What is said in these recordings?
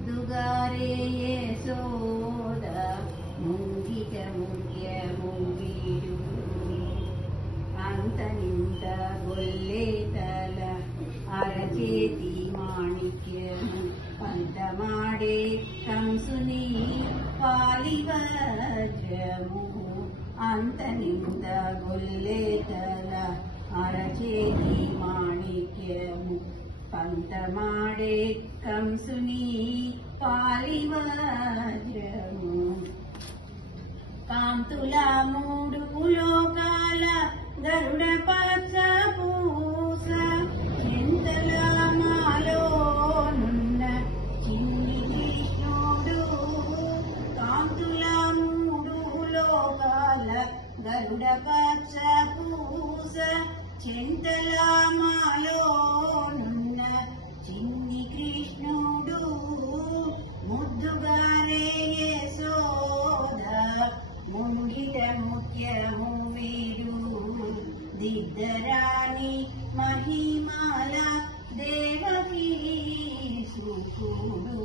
ముద్దుగారే యశోద ముంగిట ముఖ్యము వీడు అంతనింత గొల్లేతల అరచేతి మాణిక్యము పంతమాడే కంసుని పాలివజ్రము అంతనింత గొల్లేతల అరచేతి మాణిక్యము పంతమాడే కంసుని పాలివజ్రము కాంతుల మూడు లోకాల గరుడ పచ్చ పూస చింతల మాలోనున్న చిన్ని కృష్ణుడు కాంతుల మూడు లోకాల గరుడ పచ్చ పూస చింతల మాలోనున్న చిన్ని కృష్ణుడు ముద్దుగారే యశోద ముంగిట ముఖ్యము వీడు దిద్దరాని మహిమాల దేవకీ సుకుడు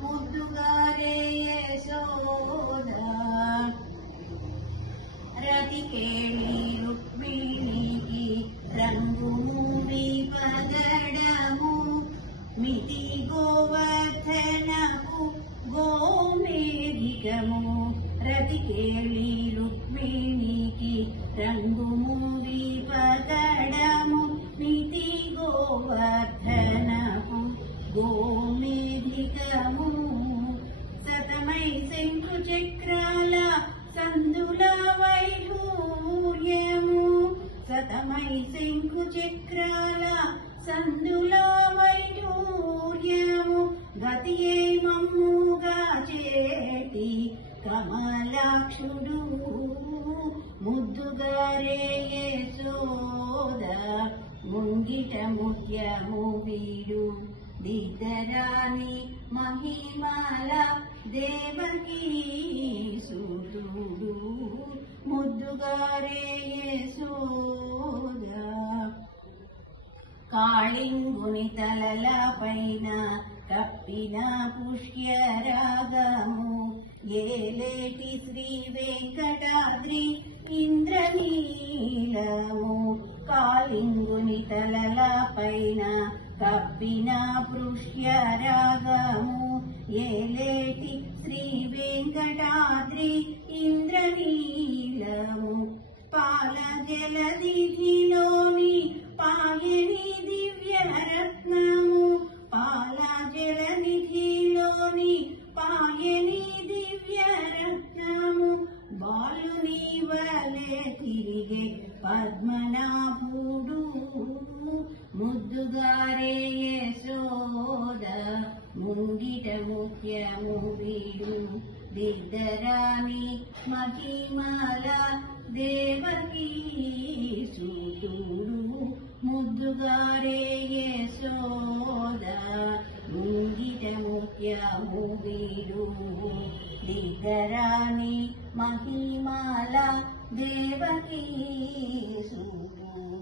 ముద్దుగారే యశోద రతికేళి రుక్మిణికి రంగు విపగడము మితి గోవర్ధనకు గోమేధికము రతికేళి రుక్మిణికి రంగు విపగడము మితి గోవర్ధనకు గోమేధికము సతమై శంకు చక్రాల సందుల వైఢూర్యము సతమై శంకు చక్రాల సందుల వైఢూర్యము గతియే మమ్ముగా చేటి కమలాక్షుడు ముద్దుగారే యశోద ముంగిట ముఖ్యము వీడు దిద్దరాని మహిమాల దేవకీ సుతుడు ముద్దుగారే యశోద కాళింగుని తలల పైన కప్పిన పుష్యరాగము ఏలేటి శ్రీ వెంకటాద్రి ఇంద్రనీలము కాళింగుని తలల పైన కప్పిన పుష్యరాగము ఏలేటి శ్రీ వెంకటాద్రి ఇంద్రనీలము పాల జలనిధిలోని పాయని దివ్యరత్నము పాల జలనిధిలోని పాయని దివ్యరత్నము బాలుని వలె తిరిగే పద్మనాభుడు ముద్దుగారే యశోద ముంగిట ముఖ్యము వీడు దిద్దరాని మహిమల దేవకీ సుతుడు ముద్దుగారే యశోద ముంగిట ముఖ్యము వీడు దిద్దరాని మహిమల దేవకీ సుతుడు